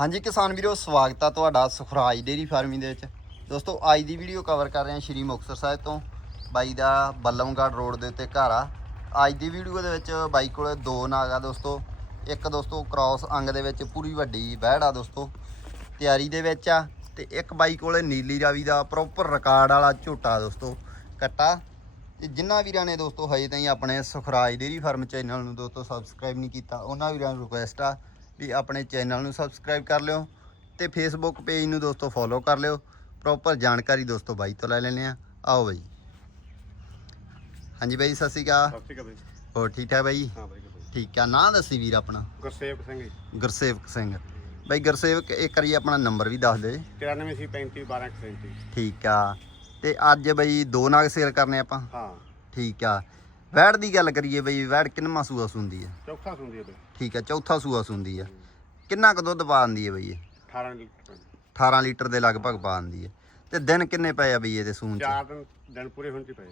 ਹਾਂਜੀ ਕਿਸਾਨ ਵੀਰੋ, ਸਵਾਗਤ ਆ ਤੁਹਾਡਾ ਸੁਖਰਾਜ ਡੇਰੀ ਫਾਰਮਿੰਗ ਦੇ ਵਿੱਚ। ਦੋਸਤੋ, ਅੱਜ ਦੀ ਵੀਡੀਓ ਕਵਰ ਕਰ ਰਹੇ ਹਾਂ ਸ਼੍ਰੀ ਮੁਕਤਸਰ ਸਾਹਿਬ ਤੋਂ ਬਾਈ ਦਾ ਬੱਲਮਗੜ੍ਹ ਰੋਡ ਦੇ ਉੱਤੇ ਘਰ ਆ। ਅੱਜ ਦੀ ਵੀਡੀਓ ਦੇ ਵਿੱਚ ਬਾਈ ਕੋਲ ਦੋ ਨਾਗ ਆ ਦੋਸਤੋ। ਇੱਕ ਦੋਸਤੋ ਕ੍ਰਾਸ ਅੰਗ ਦੇ ਵਿੱਚ ਪੂਰੀ ਵੱਡੀ ਬਹਿੜ ਆ ਦੋਸਤੋ। ਤਿਆਰੀ ਦੇ ਵਿੱਚ ਆ ਤੇ ਇੱਕ ਬਾਈ ਕੋਲੇ ਨੀਲੀ ਰਾਵੀ ਦਾ ਪ੍ਰੋਪਰ ਰਿਕਾਰਡ ਵਾਲਾ ਝੋਟਾ ਦੋਸਤੋ ਕੱਟਾ। ਤੇ ਜਿਨ੍ਹਾਂ ਵੀਰਾਂ ਨੇ ਦੋਸਤੋ ਹਜੇ ਤਾਈਂ ਆਪਣੇ ਸੁਖਰਾਜ ਡੇਰੀ ਫਾਰਮ ਚੈਨਲ ਨੂੰ ਦੋਸਤੋ ਸਬਸਕ੍ਰਾਈਬ ਨਹੀਂ ਕੀਤਾ, ਉਹਨਾਂ ਵੀਰਾਂ ਨੂੰ ਰਿਕੁਐਸਟ ਆ ਵੀ ਆਪਣੇ ਚੈਨਲ ਨੂੰ ਸਬਸਕ੍ਰਾਈਬ ਕਰ ਲਿਓ ਤੇ ਫੇਸਬੁੱਕ ਪੇਜ ਨੂੰ ਦੋਸਤੋ ਫੋਲੋ ਕਰ ਲਿਓ। ਪ੍ਰੋਪਰ ਜਾਣਕਾਰੀ ਦੋਸਤੋ ਬਾਈ ਤੋਂ ਲੈ ਲੈਣੇ ਆ ਆਓ ਬਾਈ। ਹਾਂਜੀ ਬਾਈ ਸਤਿ ਸ਼੍ਰੀ ਅਕਾਲ। ਸਤਿ ਸ਼੍ਰੀ ਅਕਾਲ ਬਾਈ। ਹੋਰ ਠੀਕ ਠਾਕ ਬਾਈ? ਹਾਂ ਬਾਈ ਠੀਕ ਆ। ਨਾਂ ਦੱਸੀ ਵੀਰ ਆਪਣਾ? ਗੁਰਸੇਵਕ ਸਿੰਘ ਜੀ। ਗੁਰਸੇਵਕ ਸਿੰਘ। ਬਾਈ ਗੁਰਸੇਵਕ ਇੱਕ ਵਾਰੀ ਆਪਣਾ ਨੰਬਰ ਵੀ ਦੱਸ ਦੇ। 93 ਸੀ 35 12 37 ਠੀਕ ਆ। ਤੇ ਅੱਜ ਬਈ ਦੋ ਨਾਗ ਸੇਲ ਕਰਨੇ ਆਪਾਂ। ਹਾਂ। ਠੀਕ ਆ। ਵੈੜ ਦੀ ਗੱਲ ਕਰੀਏ ਬਈ ਵੈੜ ਕਿੰਨਵਾਂ ਸੂਆ ਸੁੰਦੀ ਆ? ਚੌਥਾ ਸੁਣਦੀ ਹੈ ਬਾਈ। ਠੀਕ ਆ ਚੌਥਾ ਸੂਆ ਸੁੰਦੀ ਆ। ਕਿੰਨਾ ਕੁ ਦੁੱਧ ਪਾ ਦਿੰਦੀ ਹੈ ਬਈ ਇਹ? 18 ਲੀਟਰ 18 ਲੀਟਰ ਦੇ ਲਗਭਗ ਪਾ ਦਿੰਦੀ ਹੈ ਤੇ ਦਿਨ ਕਿੰਨੇ ਪਏ ਆ ਬਈ ਇਹਦੇ ਸੂਣ ਚ? ਚਾਰ ਦਿਨ ਦਿਨ ਪੂਰੇ ਹੋਣ ਚ ਪਏ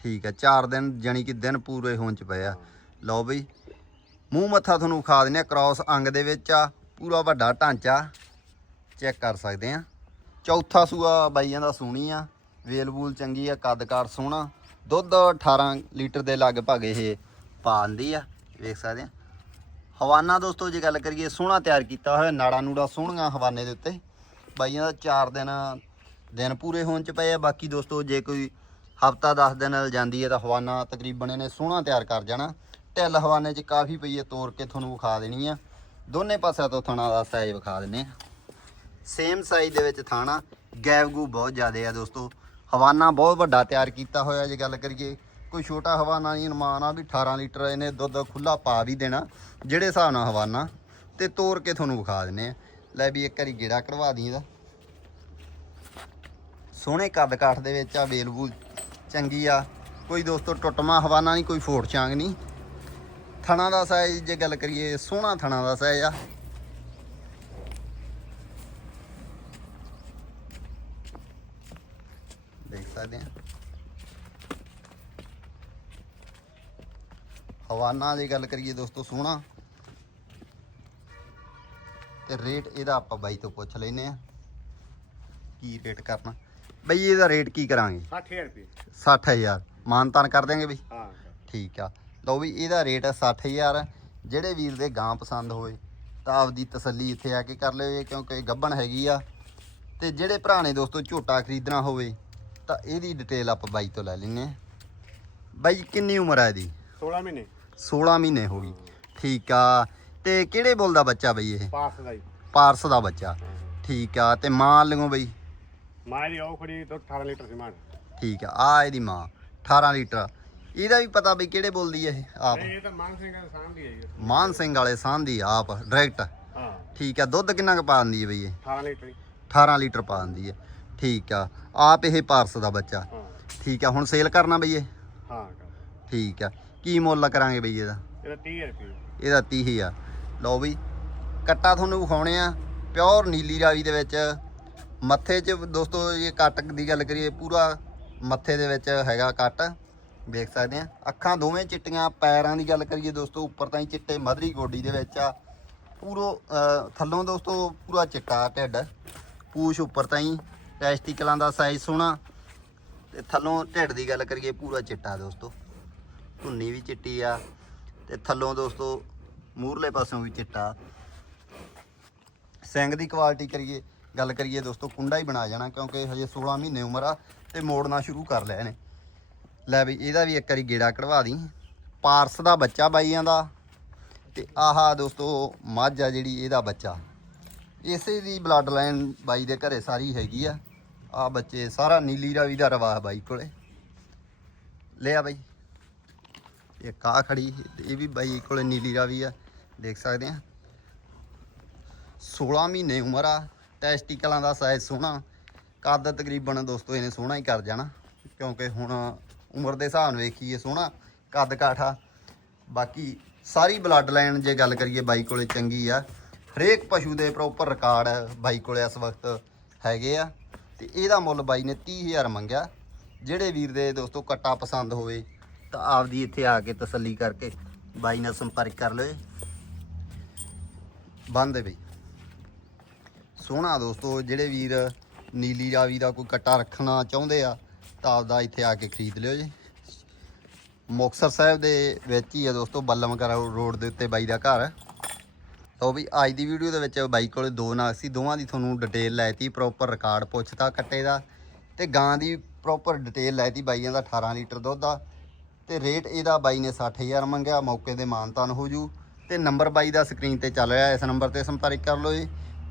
ਠੀਕ ਆ 4 ਦਿਨ ਜਾਨੀ ਕਿ ਦਿਨ ਪੂਰੇ ਹੋਣ ਚ ਪਏ ਆ। ਲਓ ਬਈ ਮੂੰਹ ਮੱਥਾ ਤੁਹਾਨੂੰ ਵਿਖਾ ਦਿੰਦੇ ਆ ਕ੍ਰਾਸ ਅੰਗ ਦੇ ਵਿੱਚ ਆ ਪੂਰਾ ਵੱਡਾ ਢਾਂਚਾ। ਚੈੱਕ ਕਰ ਸਕਦੇ ਆ। ਚੌਥਾ ਸੂਆ ਬਾਈਆਂ ਦਾ ਸੋਹਣੀ ਆ ਵੇਲ ਵੂਲ ਚੰਗੀ ਆ ਕੱਦਕਾਰ ਸੋਹਣਾ। ਦੁੱਧ 18 ਲੀਟਰ ਦੇ ਲਗਭਗ ਇਹ ਪਾਉਂਦੀ ਆ, ਵੇਖ ਸਕਦੇ ਆ। ਹਵਾਨਾ ਦੋਸਤੋ, ਜੇ ਗੱਲ ਕਰੀਏ, ਸੋਹਣਾ ਤਿਆਰ ਕੀਤਾ ਹੋਇਆ, ਨਾੜਾ ਨੂੜਾ ਸੋਹਣੀਆਂ ਹਵਾਨੇ ਦੇ ਉੱਤੇ। ਬਾਈਆਂ ਦਾ 4 ਦਿਨ ਦਿਨ ਪੂਰੇ ਹੋਣ ਚ ਪਏ ਆ। ਬਾਕੀ ਦੋਸਤੋ, ਜੇ ਕੋਈ ਹਫਤਾ 10 ਦਿਨ ਜਾਂਦੀ ਹੈ ਤਾਂ ਹਵਾਨਾ ਤਕਰੀਬਨ ਇਹਨੇ ਸੋਹਣਾ ਤਿਆਰ ਕਰ ਜਾਣਾ। ਢਿੱਲ ਹਵਾਨੇ 'ਚ ਕਾਫੀ ਪਈ ਹੈ ਤੋੜ ਕੇ ਤੁਹਾਨੂੰ ਵਿਖਾ ਦੇਣੀ ਆ। ਦੋਨੇ ਪਾਸਿਆਂ ਤੋਂ ਥਣਾ ਦਾ ਸਾਈਜ਼ ਵਿਖਾ ਦਿੰਨੇ ਆ। ਸੇਮ ਸਾਈਜ਼ ਦੇ ਵਿੱਚ ਥਾਣਾ, ਗੈਵਗੂ ਬਹੁਤ ਜ਼ਿਆਦਾ ਆ ਦੋਸਤੋ। ਹਵਾਨਾ ਬਹੁਤ ਵੱਡਾ ਤਿਆਰ ਕੀਤਾ ਹੋਇਆ ਜੇ ਗੱਲ ਕਰੀਏ। ਕੋਈ ਛੋਟਾ ਹਵਾਨਾ ਨਹੀਂ, ਅਨੁਮਾਨ ਆ ਵੀ 18 ਲੀਟਰ ਇਹਨੇ ਦੁੱਧ ਖੁੱਲਾ ਪਾ ਵੀ ਦੇਣਾ, ਜਿਹੜੇ ਹਿਸਾਬ ਨਾਲ ਹਵਾਨਾ। ਤੇ ਤੋੜ ਕੇ ਤੁਹਾਨੂੰ ਵਿਖਾ ਦਿੰਨੇ ਆ ਲੈ ਵੀ ਇੱਕ ਵਾਰੀ ਗੇੜਾ ਕਢਵਾ ਦੀ ਇਹਦਾ। ਸੋਹਣੇ ਕੱਦ ਕਾਠ ਦੇ ਵਿੱਚ ਆ ਵੇਲਬੂਲ ਚੰਗੀ ਆ। ਕੋਈ ਦੋਸਤੋ ਟੁੱਟਮਾ ਹਵਾਨਾ ਨਹੀਂ, ਕੋਈ ਫੋੜ ਚਾਂਗ ਨਹੀਂ। ਥਣਾ ਦਾ ਸਾਈਜ਼ ਜੇ ਗੱਲ ਕਰੀਏ, ਸੋਹਣਾ ਥਣਾ ਦਾ ਸਾਈਜ਼ ਆ। ਦੇਖ ਸਕਦੇ ਆ ਹਵਾਨਾ ਦੀ ਗੱਲ ਕਰੀਏ ਦੋਸਤੋ ਸੋਹਣਾ। ਤੇ ਰੇਟ ਇਹਦਾ ਆਪਾਂ ਬਾਈ ਤੋਂ ਪੁੱਛ ਲੈਨੇ ਆ ਕੀ ਰੇਟ ਕਰਨਾ? ਬਈ ਇਹਦਾ ਰੇਟ ਕੀ ਕਰਾਂਗੇ? 60000 ਰੁਪਏ। 60000 ਮਾਨਤਾਨ ਕਰ ਦਿਆਂਗੇ ਬਈ? ਹਾਂ। ਠੀਕ ਆ। ਲਓ ਵੀ ਇਹਦਾ ਰੇਟ ਹੈ 60000 ਜਿਹੜੇ ਵੀਰ ਦੇ ਗਾਂ ਪਸੰਦ ਹੋਏ ਤਾਂ ਆਪਦੀ ਤਸੱਲੀ ਇੱਥੇ ਆ ਕੇ ਕਰ ਲਿਓ ਕਿਉਂਕਿ ਗੱਬਣ ਹੈਗੀ ਆ। ਤੇ ਜਿਹੜੇ ਭਰਾ ਨੇ ਦੋਸਤੋ ਝੋਟਾ ਖਰੀਦਣਾ ਹੋਵੇ ਤਾਂ ਇਹਦੀ ਡਿਟੇਲ ਆਪਾਂ ਬਾਈ ਤੋਂ ਲੈ ਲੈਨੇ ਆ ਬਾਈ ਕਿੰਨੀ ਉਮਰ ਹੈ ਇਹਦੀ? 16 ਮਹੀਨੇ। 16 ਮਹੀਨੇ ਹੋ ਗਈ। ਠੀਕ ਆ। ਤੇ ਕਿਹੜੇ ਬੁੱਲ ਦਾ ਬੱਚਾ ਬਈ ਇਹ? ਪਾਸ ਦਾ ਜੀ। ਪਾਰਸ ਦਾ ਬੱਚਾ। ਠੀਕ ਆ। ਤੇ ਮਾਂ ਲਗੋ ਬਈ? ਮਾਂ ਦੀ ਉਹ ਖੜੀ ਤੋਂ 18 ਲੀਟਰ ਸੀ ਮਾਂ। ਠੀਕ ਆ। ਆ ਇਹਦੀ ਮਾਂ 18 ਲੀਟਰ। ਇਹਦਾ ਵੀ ਪਤਾ ਬਈ ਕਿਹੜੇ ਬੁੱਲ ਦੀ ਇਹ? ਆਪ। ਇਹ ਤਾਂ ਮਾਨ ਸਿੰਘ ਦਾ ਸਾਹਮ ਦੀ ਹੈ ਮਾਨ ਸਿੰਘ ਵਾਲੇ ਸਾਹ ਦੀ ਆਪ। ਡਾਇਰੈਕਟ ਹਾਂ। ਠੀਕ ਆ। ਦੁੱਧ ਕਿੰਨਾ ਕੁ ਪਾ ਦਿੰਦੀ ਹੈ ਬਈ ਇਹ? 18 ਲੀਟਰ ਜੀ। 18 ਲੀਟਰ ਪਾ ਦਿੰਦੀ ਹੈ। ਠੀਕ ਆ। ਆਪ ਇਹ ਪਾਰਸ ਦਾ ਬੱਚਾ। ਹਾਂ। ਠੀਕ ਆ ਹੁਣ ਸੇਲ ਕਰਨਾ ਬਈ ਇਹ? ਹਾਂ ਠੀਕ ਆ। ਕੀ ਮੁੱਲ ਕਰਾਂਗੇ ਬਈ ਇਹਦਾ? ਇਹਦਾ 30000 ਰੁਪਏ। ਇਹਦਾ 30000 ਲਓ ਬਈ ਕੱਟਾ ਤੁਹਾਨੂੰ ਵਿਖਾਉਣੇ ਆ। ਪਿਓਰ ਨੀਲੀ ਰਾਵੀ ਦੇ ਵਿੱਚ ਮੱਥੇ 'ਚ ਦੋਸਤੋ ਇਹ ਕੱਟ ਦੀ ਗੱਲ ਕਰੀਏ ਪੂਰਾ ਮੱਥੇ ਦੇ ਵਿੱਚ ਹੈਗਾ ਕੱਟ। ਦੇਖ ਸਕਦੇ ਆ। ਅੱਖਾਂ ਦੋਵੇਂ ਚਿੱਟੀਆਂ ਪੈਰਾਂ ਦੀ ਗੱਲ ਕਰੀਏ ਦੋਸਤੋ ਉੱਪਰ ਤਾਂ ਹੀ ਚਿੱਟੇ ਮਧਰੀ ਗੋਡੀ ਦੇ ਵਿੱਚ ਆ। ਪੂਰੋ ਥੱਲੋਂ ਦੋਸਤੋ ਪੂਰਾ ਚਿੱਟਾ ਢਿੱਡ। ਪੂਛ ਉੱਪਰ ਤਾਂ ਹੀ ਟੈਸਟੀ ਕਲਾਂ ਦਾ ਸਾਈਜ਼ ਸੋਹਣਾ। ਤੇ ਥੱਲੋਂ ਢਿੱਡ ਦੀ ਗੱਲ ਕਰੀਏ, ਪੂਰਾ ਚਿੱਟਾ ਦੋਸਤੋ। ਧੁੰਨੀ ਵੀ ਚਿੱਟੀ ਆ। ਤੇ ਥੱਲੋਂ ਦੋਸਤੋ ਮੂਰਲੇ ਪਾਸਿਓਂ ਵੀ ਚਿੱਟਾ। ਸਿੰਘ ਦੀ ਕੁਆਲਿਟੀ ਕਰੀਏ, ਗੱਲ ਕਰੀਏ ਦੋਸਤੋ, ਕੁੰਡਾ ਹੀ ਬਣਾ ਜਾਣਾ, ਕਿਉਂਕਿ ਹਜੇ 16 ਮਹੀਨੇ ਉਮਰ ਆ ਤੇ ਮੋੜਨਾ ਸ਼ੁਰੂ ਕਰ ਲਿਆ ਇਹਨੇ। ਲੈ ਵੀ, ਇਹਦਾ ਵੀ ਇੱਕ ਵਾਰੀ ਗੇੜਾ ਕਢਵਾ ਦੀ। ਪਾਰਸ ਦਾ ਬੱਚਾ ਬਾਈਆਂ ਦਾ। ਤੇ ਆਹਾ ਦੋਸਤੋ, ਮੱਝ ਆ ਜਿਹੜੀ, ਇਹਦਾ ਬੱਚਾ। ਇਸੇ ਦੀ ਬਲੱਡ ਲਾਈਨ ਬਾਈ ਦੇ ਘਰੇ ਸਾਰੀ ਹੈਗੀ ਆ। ਆ ਬੱਚੇ, ਸਾਰਾ ਨੀਲੀ ਰਾਵੀ ਦਾ ਰਵਾ ਬਾਈ ਕੋਲੇ। ਲਿਆ ਬਾਈ। ਇਹ ਕਾ ਖੜੀ, ਇਹ ਵੀ ਬਾਈ ਕੋਲੇ ਨੀਲੀ ਰਾਵੀ ਆ, ਦੇਖ ਸਕਦੇ ਆ। 16 ਮਹੀਨੇ ਉਮਰ ਆ ਟੈਸਟੀਕਲਾਂ ਦਾ ਸਾਈਜ਼ ਸੋਹਣਾ, ਕੱਦ ਤਕਰੀਬਨ ਦੋਸਤੋ ਇਹਨੇ ਸੋਹਣਾ ਹੀ ਕਰ ਜਾਣਾ, ਕਿਉਂਕਿ ਹੁਣ ਉਮਰ ਦੇ ਹਿਸਾਬ ਨਾਲ ਵੇਖੀਏ ਸੋਹਣਾ, ਕੱਦ ਕਾਠਾ। ਬਾਕੀ ਸਾਰੀ ਬਲੱਡ ਲਾਈਨ ਜੇ ਗੱਲ ਕਰੀਏ ਬਾਈ ਕੋਲੇ ਚੰਗੀ ਆ। ਹਰੇਕ ਪਸ਼ੂ ਦੇ ਪ੍ਰੋਪਰ ਰਿਕਾਰਡ ਬਾਈ ਕੋਲੇ ਇਸ ਵਕਤ ਹੈਗੇ ਆ। ਤੇ ਇਹਦਾ ਮੁੱਲ ਬਾਈ ਨੇ 30000 ਮੰਗਿਆ। ਜਿਹੜੇ ਵੀਰ ਦੇ ਦੋਸਤੋ ਕੱਟਾ ਪਸੰਦ ਹੋਵੇ, ਤਾਂ ਆਪਦੀ ਇੱਥੇ ਆ ਕੇ ਤਸੱਲੀ ਕਰਕੇ ਬਾਈ ਨਾਲ ਸੰਪਰਕ ਕਰ ਲਓ ਬੰਦ ਦੇ ਬਈ। ਸੋਹਣਾ ਦੋਸਤੋ, ਜਿਹੜੇ ਵੀਰ ਨੀਲੀ ਰਾਵੀ ਦਾ ਕੋਈ ਕੱਟਾ ਰੱਖਣਾ ਚਾਹੁੰਦੇ ਆ, ਤਾਂ ਆਪਦਾ ਇੱਥੇ ਆ ਕੇ ਖਰੀਦ ਲਿਓ ਜੀ। ਮੁਕਤਸਰ ਸਾਹਿਬ ਦੇ ਵਿੱਚ ਹੀ ਆ ਦੋਸਤੋ ਬੱਲਮਕਰ ਰੋਡ ਦੇ ਉੱਤੇ ਬਾਈ ਦਾ ਘਰ। ਤਾਂ ਵੀ ਅੱਜ ਦੀ ਵੀਡੀਓ ਦੇ ਵਿੱਚ ਬਾਈ ਕੋਲੇ ਦੋ ਨਾਗ ਸੀ, ਦੋਵਾਂ ਦੀ ਤੁਹਾਨੂੰ ਡਿਟੇਲ ਲੈਤੀ ਪ੍ਰੋਪਰ ਰਿਕਾਰਡ ਪੁੱਛਤਾ ਕੱਟੇ ਦਾ ਤੇ ਗਾਂ ਦੀ ਪ੍ਰੋਪਰ ਡਿਟੇਲ ਲੈਤੀ ਬਾਈਆਂ ਦਾ 18 ਲੀਟਰ ਦੁੱਧ ਦਾ ਤੇ ਰੇਟ ਇਹਦਾ ਬਾਈ ਨੇ 60000 ਮੰਗਿਆ, ਮੌਕੇ ਦੇ ਮਾਨਤਾਨ ਹੋ ਜੂ ਤੇ ਨੰਬਰ ਬਾਈ ਦਾ ਸਕਰੀਨ ਤੇ ਚੱਲ ਰਿਹਾ, ਇਸ ਨੰਬਰ ਤੇ ਸੰਪਰਕ ਕਰ ਲਓ ਜੀ।